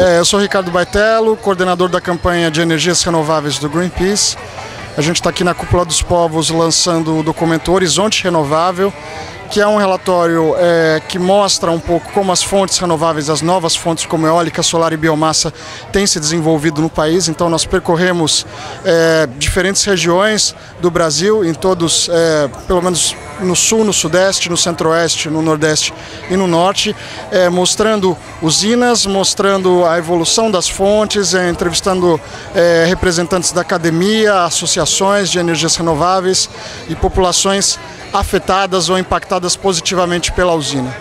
Eu sou Ricardo Baitello, coordenador da campanha de energias renováveis do Greenpeace. A gente está aqui na Cúpula dos Povos lançando o documento Horizonte Renovável, que é um relatório que mostra um pouco como as fontes renováveis, as novas fontes como eólica, solar e biomassa têm se desenvolvido no país. Então nós percorremos diferentes regiões do Brasil, em todos, pelo menos no sul, no sudeste, no centro-oeste, no nordeste e no norte, mostrando usinas, mostrando a evolução das fontes, entrevistando representantes da academia, associações de energias renováveis e populações afetadas ou impactadas positivamente pela usina.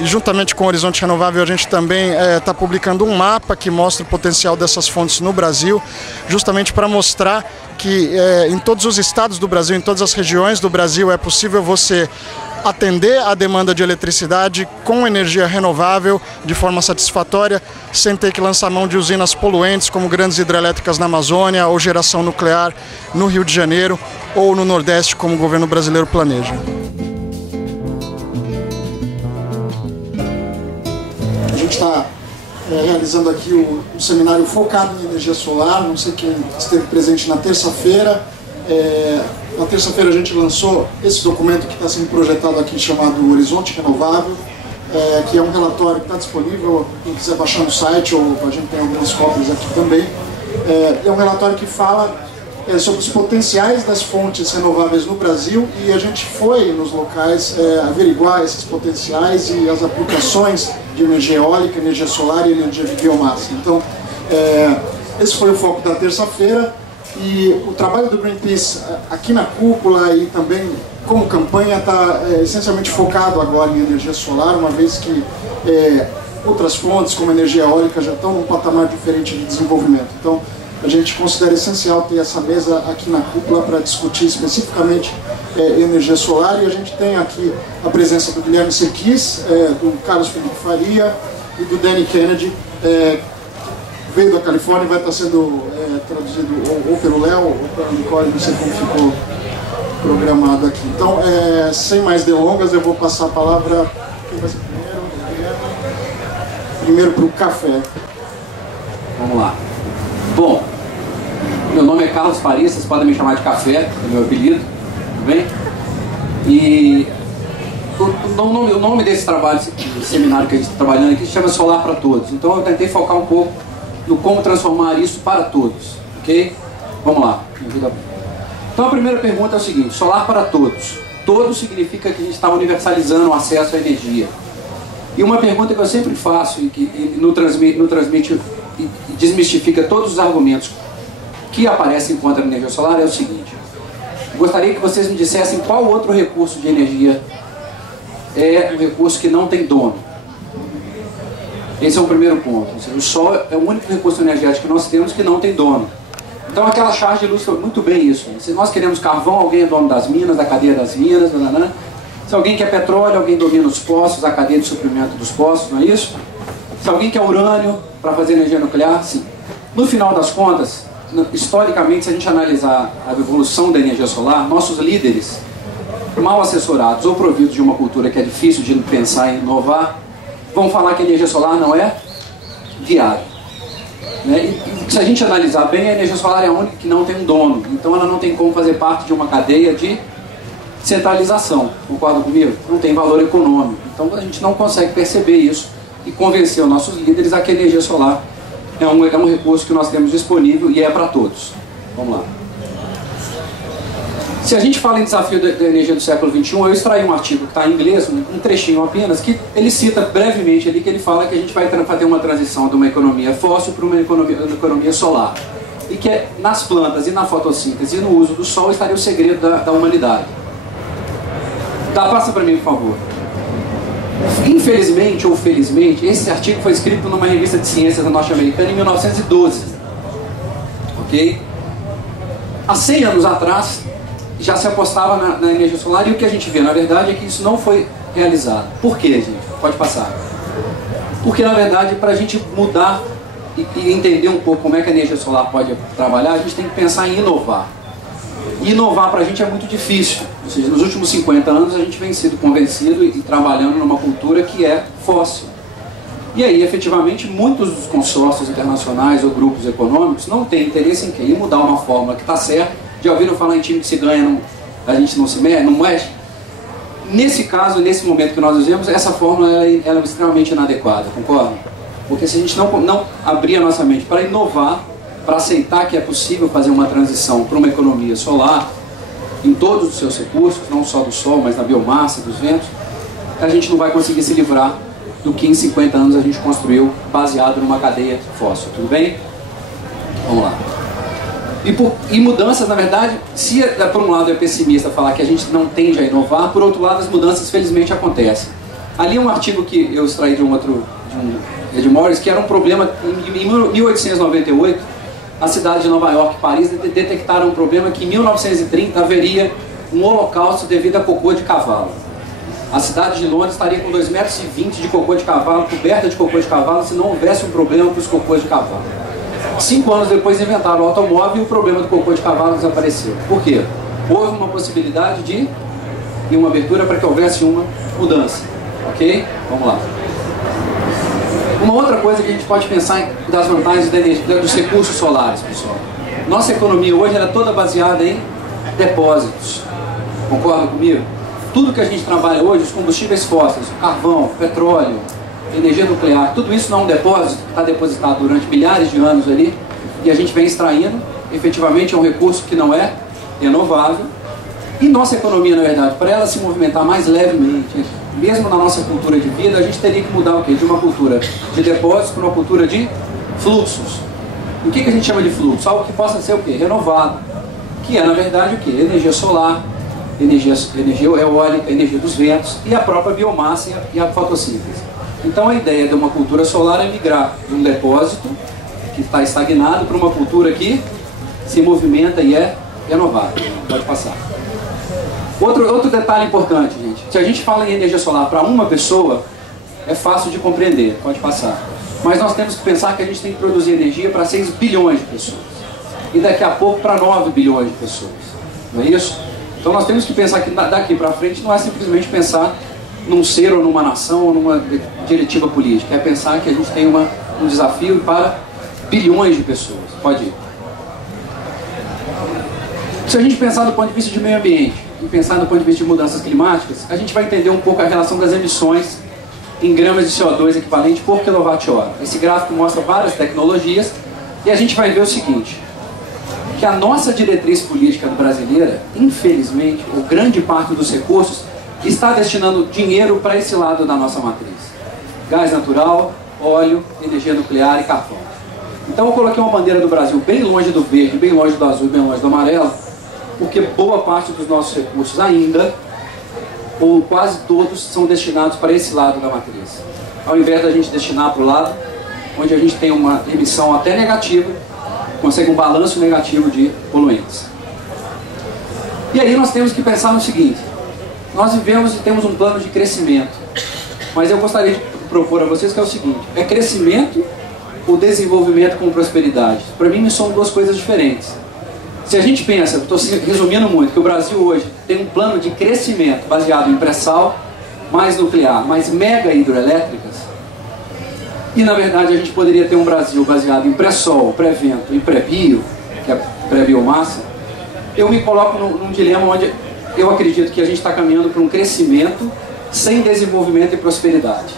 E juntamente com o Horizonte Renovável a gente também está publicando um mapa que mostra o potencial dessas fontes no Brasil, justamente para mostrar que em todos os estados do Brasil, em todas as regiões do Brasil, é possível você atender a demanda de eletricidade com energia renovável de forma satisfatória, sem ter que lançar mão de usinas poluentes como grandes hidrelétricas na Amazônia ou geração nuclear no Rio de Janeiro ou no Nordeste, como o governo brasileiro planeja. A gente está realizando aqui um seminário focado em energia solar. Não sei quem esteve presente na terça-feira. Na terça-feira a gente lançou esse documento que está sendo projetado aqui, chamado Horizonte Renovável, que é um relatório que está disponível, quem quiser baixar no site, ou a gente tem algumas cópias aqui também. É um relatório que fala sobre os potenciais das fontes renováveis no Brasil, e a gente foi nos locais averiguar esses potenciais e as aplicações de energia eólica, energia solar e energia de biomassa. Então, esse foi o foco da terça-feira. E o trabalho do Greenpeace aqui na cúpula e também como campanha está essencialmente focado agora em energia solar, uma vez que outras fontes como energia eólica já estão num patamar diferente de desenvolvimento. Então a gente considera essencial ter essa mesa aqui na cúpula para discutir especificamente energia solar, e a gente tem aqui a presença do Guilherme Serquis, do Carlos Felipe Faria e do Danny Kennedy, veio da Califórnia e vai estar sendo traduzido ou pelo Léo ou pela Nicole, não sei como ficou programado aqui. Então, sem mais delongas, eu vou passar a palavra. Quem vai ser primeiro? Primeiro para o café. Vamos lá. Bom, meu nome é Carlos Faria, vocês podem me chamar de Café, é meu apelido, tudo bem? E o nome desse trabalho, desse seminário que a gente está trabalhando aqui, se chama Solar para Todos. Então eu tentei focar um pouco no como transformar isso para todos, ok? Vamos lá. Então a primeira pergunta é o seguinte: solar para todos. Todos significa que a gente está universalizando o acesso à energia. E uma pergunta que eu sempre faço e que no transmite e desmistifica todos os argumentos que aparecem contra a energia solar é o seguinte: gostaria que vocês me dissessem qual outro recurso de energia é um recurso que não tem dono. Esse é o primeiro ponto. Ou seja, o sol é o único recurso energético que nós temos que não tem dono. Então aquela charge ilustra muito bem isso. Se nós queremos carvão, alguém é dono das minas, da cadeia das minas, nananã. Se alguém quer petróleo, alguém domina os poços, a cadeia de suprimento dos poços, não é isso? Se alguém quer urânio para fazer energia nuclear, sim. No final das contas, historicamente, se a gente analisar a evolução da energia solar, nossos líderes, mal assessorados ou providos de uma cultura que é difícil de pensar em inovar, vão falar que a energia solar não é viável. Né? E se a gente analisar bem, a energia solar é a única que não tem um dono. Então ela não tem como fazer parte de uma cadeia de centralização. Concorda comigo? Não tem valor econômico. Então a gente não consegue perceber isso e convencer os nossos líderes a que a energia solar é um recurso que nós temos disponível e é para todos. Vamos lá. Se a gente fala em desafio da energia do século XXI, eu extraí um artigo que está em inglês, um trechinho apenas, que ele cita brevemente ali, que ele fala que a gente vai fazer uma transição de uma economia fóssil para uma economia solar. E que nas plantas e na fotossíntese e no uso do sol estaria o segredo da humanidade. Passa para mim, por favor. Infelizmente ou felizmente, esse artigo foi escrito numa revista de ciências norte-americana em 1912. Ok? Há 100 anos atrás, já se apostava na energia solar, e o que a gente vê, na verdade, é que isso não foi realizado. Por quê, gente? Pode passar. Porque, na verdade, para a gente mudar e entender um pouco como é que a energia solar pode trabalhar, a gente tem que pensar em inovar. E inovar para a gente é muito difícil. Ou seja, nos últimos 50 anos a gente vem sendo convencido e trabalhando numa cultura que é fóssil. E aí, efetivamente, muitos dos consórcios internacionais ou grupos econômicos não têm interesse em quê? Em mudar uma fórmula que está certa. Já ouviram falar em time que se ganha, a gente não se mexe, não mexe? Nesse caso, nesse momento que nós vivemos, essa fórmula ela é extremamente inadequada, concorda? Porque se a gente não abrir a nossa mente para inovar, para aceitar que é possível fazer uma transição para uma economia solar, em todos os seus recursos, não só do sol, mas da biomassa, dos ventos, a gente não vai conseguir se livrar do que em 50 anos a gente construiu baseado numa cadeia fóssil, tudo bem? Vamos lá. E mudanças, na verdade, se por um lado é pessimista falar que a gente não tende a inovar, por outro lado as mudanças felizmente acontecem. Ali é um artigo que eu extraí de um Ed Morris, que era um problema em 1898, a cidade de Nova York e Paris detectaram um problema que em 1930 haveria um holocausto devido a cocô de cavalo. A cidade de Londres estaria com 2,20 metros de cocô de cavalo, coberta de cocô de cavalo, se não houvesse um problema com os cocôs de cavalo. 5 anos depois inventaram o automóvel e o problema do cocô de cavalo desapareceu. Por quê? Houve uma possibilidade e uma abertura para que houvesse uma mudança. Ok? Vamos lá. Uma outra coisa que a gente pode pensar das vantagens dos recursos solares, pessoal. Nossa economia hoje é toda baseada em depósitos. Concorda comigo? Tudo que a gente trabalha hoje, os combustíveis fósseis, o carvão, o petróleo, a energia nuclear, tudo isso não é um depósito, está depositado durante milhares de anos ali, e a gente vem extraindo, efetivamente é um recurso que não é renovável. E nossa economia, na verdade, para ela se movimentar mais levemente, mesmo na nossa cultura de vida, a gente teria que mudar o quê? De uma cultura de depósitos para uma cultura de fluxos. O que a gente chama de fluxo? Algo que possa ser o quê? Renovado. Que é, na verdade, o quê? Energia solar, energia eólica, energia dos ventos e a própria biomassa e a fotossíntese. Então a ideia de uma cultura solar é migrar de um depósito que está estagnado para uma cultura que se movimenta e é renovada. Pode passar. Outro detalhe importante, gente. Se a gente fala em energia solar para uma pessoa, é fácil de compreender. Pode passar. Mas nós temos que pensar que a gente tem que produzir energia para 6 bilhões de pessoas. E daqui a pouco para 9 bilhões de pessoas. Não é isso? Então nós temos que pensar que daqui para frente não é simplesmente pensar num ser ou numa nação ou numa diretiva política. É pensar que a gente tem um desafio para bilhões de pessoas. Pode ir. Se a gente pensar do ponto de vista de meio ambiente e pensar do ponto de vista de mudanças climáticas, a gente vai entender um pouco a relação das emissões em gramas de CO2 equivalente por quilowatt-hora. Esse gráfico mostra várias tecnologias e a gente vai ver o seguinte, que a nossa diretriz política brasileira, infelizmente, ou grande parte dos recursos, está destinando dinheiro para esse lado da nossa matriz. Gás natural, óleo, energia nuclear e carvão. Então eu coloquei uma bandeira do Brasil bem longe do verde, bem longe do azul, bem longe do amarelo, porque boa parte dos nossos recursos ainda, ou quase todos, são destinados para esse lado da matriz. Ao invés da gente destinar para o lado onde a gente tem uma emissão até negativa, consegue um balanço negativo de poluentes. E aí nós temos que pensar no seguinte, nós vivemos e temos um plano de crescimento, mas eu gostaria de propor a vocês que é o seguinte, é crescimento ou desenvolvimento com prosperidade? Para mim são duas coisas diferentes. Se a gente pensa, estou resumindo muito, que o Brasil hoje tem um plano de crescimento baseado em pré-sal, mais nuclear, mais mega hidroelétricas, e na verdade a gente poderia ter um Brasil baseado em pré-sol, pré-vento e pré-bio, que é pré-biomassa, eu me coloco num dilema onde eu acredito que a gente está caminhando para um crescimento sem desenvolvimento e prosperidade.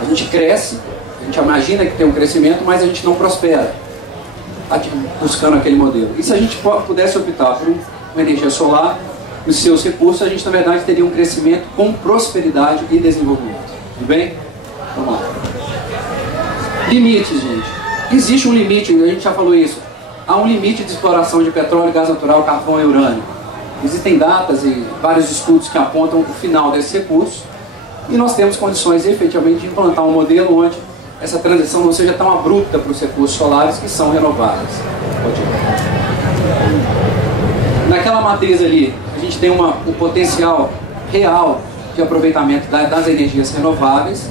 A gente cresce, a gente imagina que tem um crescimento, mas a gente não prospera buscando aquele modelo. E se a gente pudesse optar por uma energia solar, os seus recursos, a gente na verdade teria um crescimento com prosperidade e desenvolvimento. Tudo bem? Vamos lá. Limites, gente. Existe um limite, a gente já falou isso. Há um limite de exploração de petróleo, gás natural, carvão e urânio. Existem datas e vários estudos que apontam o final desses recursos. E nós temos condições efetivamente de implantar um modelo onde essa transição não seja tão abrupta para os recursos solares que são renováveis. Pode ir. Naquela matriz ali, a gente tem o potencial real de aproveitamento das energias renováveis,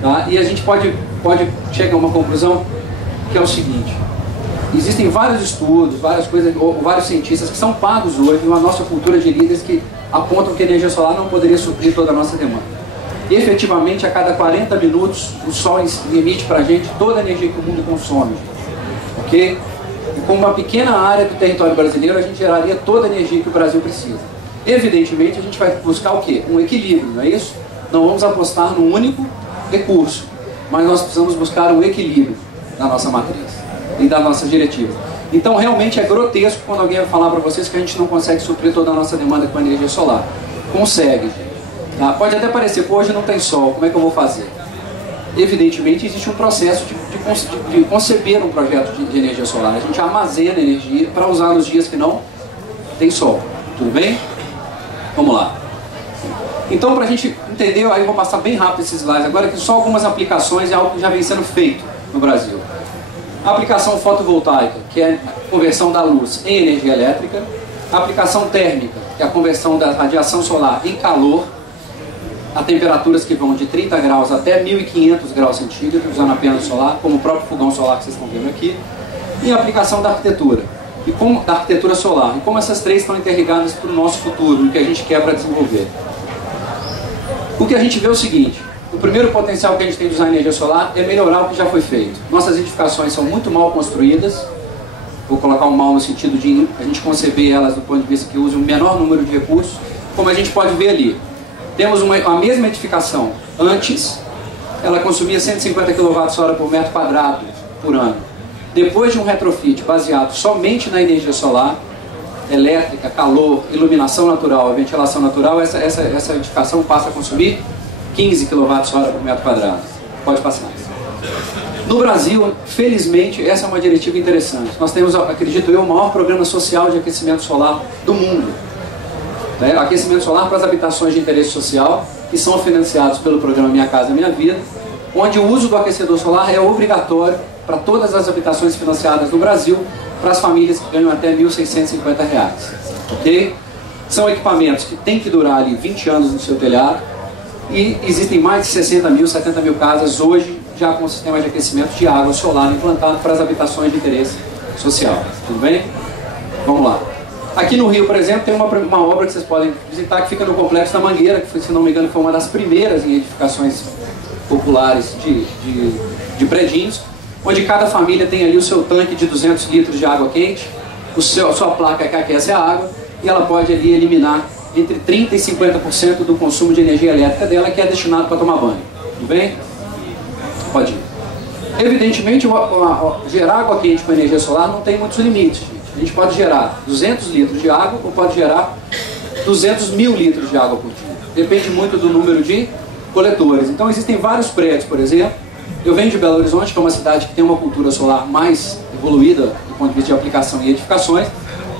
tá? E a gente pode chegar a uma conclusão que é o seguinte, existem vários estudos, várias coisas, ou vários cientistas que são pagos hoje na nossa cultura de líderes que apontam que a energia solar não poderia suprir toda a nossa demanda. Efetivamente, a cada 40 minutos, o Sol emite para a gente toda a energia que o mundo consome. Ok? E com uma pequena área do território brasileiro, a gente geraria toda a energia que o Brasil precisa. Evidentemente, a gente vai buscar o quê? Um equilíbrio, não é isso? Não vamos apostar num único recurso, mas nós precisamos buscar um equilíbrio na nossa matriz e da nossa diretiva. Então, realmente é grotesco quando alguém vai falar para vocês que a gente não consegue suprir toda a nossa demanda com a energia solar. Consegue. Tá? Pode até parecer, pô, hoje não tem sol, como é que eu vou fazer? Evidentemente, existe um processo de conceber um projeto de energia solar. A gente armazena energia para usar nos dias que não tem sol. Tudo bem? Vamos lá. Então, para a gente entender, aí eu vou passar bem rápido esses slides agora, que só algumas aplicações é algo que já vem sendo feito no Brasil. A aplicação fotovoltaica, que é a conversão da luz em energia elétrica. A aplicação térmica, que é a conversão da radiação solar em calor, a temperaturas que vão de 30 graus até 1500 graus centígrados, usando apenas solar, como o próprio fogão solar que vocês estão vendo aqui. E a aplicação da arquitetura, da arquitetura solar. E como essas três estão interligadas para o nosso futuro, o que a gente quer para desenvolver. O que a gente vê é o seguinte: o primeiro potencial que a gente tem de usar a energia solar é melhorar o que já foi feito. Nossas edificações são muito mal construídas. Vou colocar um mal no sentido de a gente conceber elas do ponto de vista que use o menor número de recursos. Como a gente pode ver ali, temos a mesma edificação. Antes, ela consumia 150 kWh por metro quadrado por ano. Depois de um retrofit baseado somente na energia solar, elétrica, calor, iluminação natural, ventilação natural, essa edificação passa a consumir 15 kWh por metro quadrado. Pode passar. No Brasil, felizmente, essa é uma diretiva interessante. Nós temos, acredito eu, o maior programa social de aquecimento solar do mundo. Aquecimento solar para as habitações de interesse social, que são financiados pelo programa Minha Casa Minha Vida, onde o uso do aquecedor solar é obrigatório para todas as habitações financiadas no Brasil, para as famílias que ganham até R$ 1.650. Ok? São equipamentos que têm que durar ali 20 anos no seu telhado, e existem mais de 60 mil, 70 mil casas hoje já com sistema de aquecimento de água solar implantado para as habitações de interesse social. Tudo bem? Vamos lá. Aqui no Rio, por exemplo, tem uma obra que vocês podem visitar, que fica no Complexo da Mangueira, que, se não me engano, foi uma das primeiras em edificações populares de predinhos, onde cada família tem ali o seu tanque de 200 litros de água quente, a sua placa que aquece a água, e ela pode ali eliminar entre 30% e 50% do consumo de energia elétrica dela, que é destinado para tomar banho. Tudo bem? Pode ir. Evidentemente, gerar água quente com energia solar não tem muitos limites, gente. A gente pode gerar 200 litros de água ou pode gerar 200 mil litros de água por dia. Depende muito do número de coletores. Então existem vários prédios, por exemplo. Eu venho de Belo Horizonte, que é uma cidade que tem uma cultura solar mais evoluída do ponto de vista de aplicação e edificações,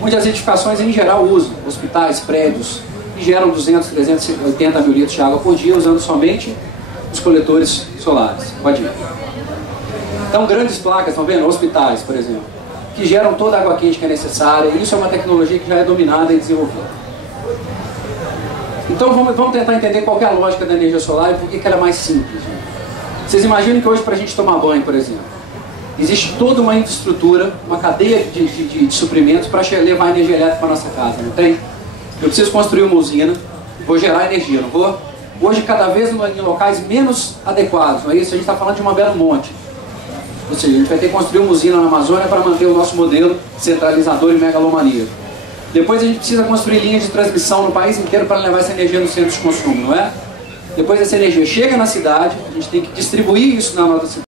onde as edificações em geral usam hospitais, prédios, que geram 200, 380 mil litros de água por dia, usando somente os coletores solares. Pode ir. Então, grandes placas, estão vendo? Hospitais, por exemplo, que geram toda a água quente que é necessária. E isso é uma tecnologia que já é dominada e desenvolvida. Então, vamos tentar entender qual é a lógica da energia solar e por que ela é mais simples. Né? Vocês imaginam que hoje, para a gente tomar banho, por exemplo, existe toda uma infraestrutura, uma cadeia de suprimentos para levar a energia elétrica para a nossa casa, não tem? Eu preciso construir uma usina, vou gerar energia, não vou? Hoje, cada vez em locais menos adequados, não é isso? A gente está falando de uma Belo Monte. Ou seja, a gente vai ter que construir uma usina na Amazônia para manter o nosso modelo centralizador e megalomaníaco. Depois a gente precisa construir linhas de transmissão no país inteiro para levar essa energia no centro de consumo, não é? Depois essa energia chega na cidade, a gente tem que distribuir isso na nossa cidade.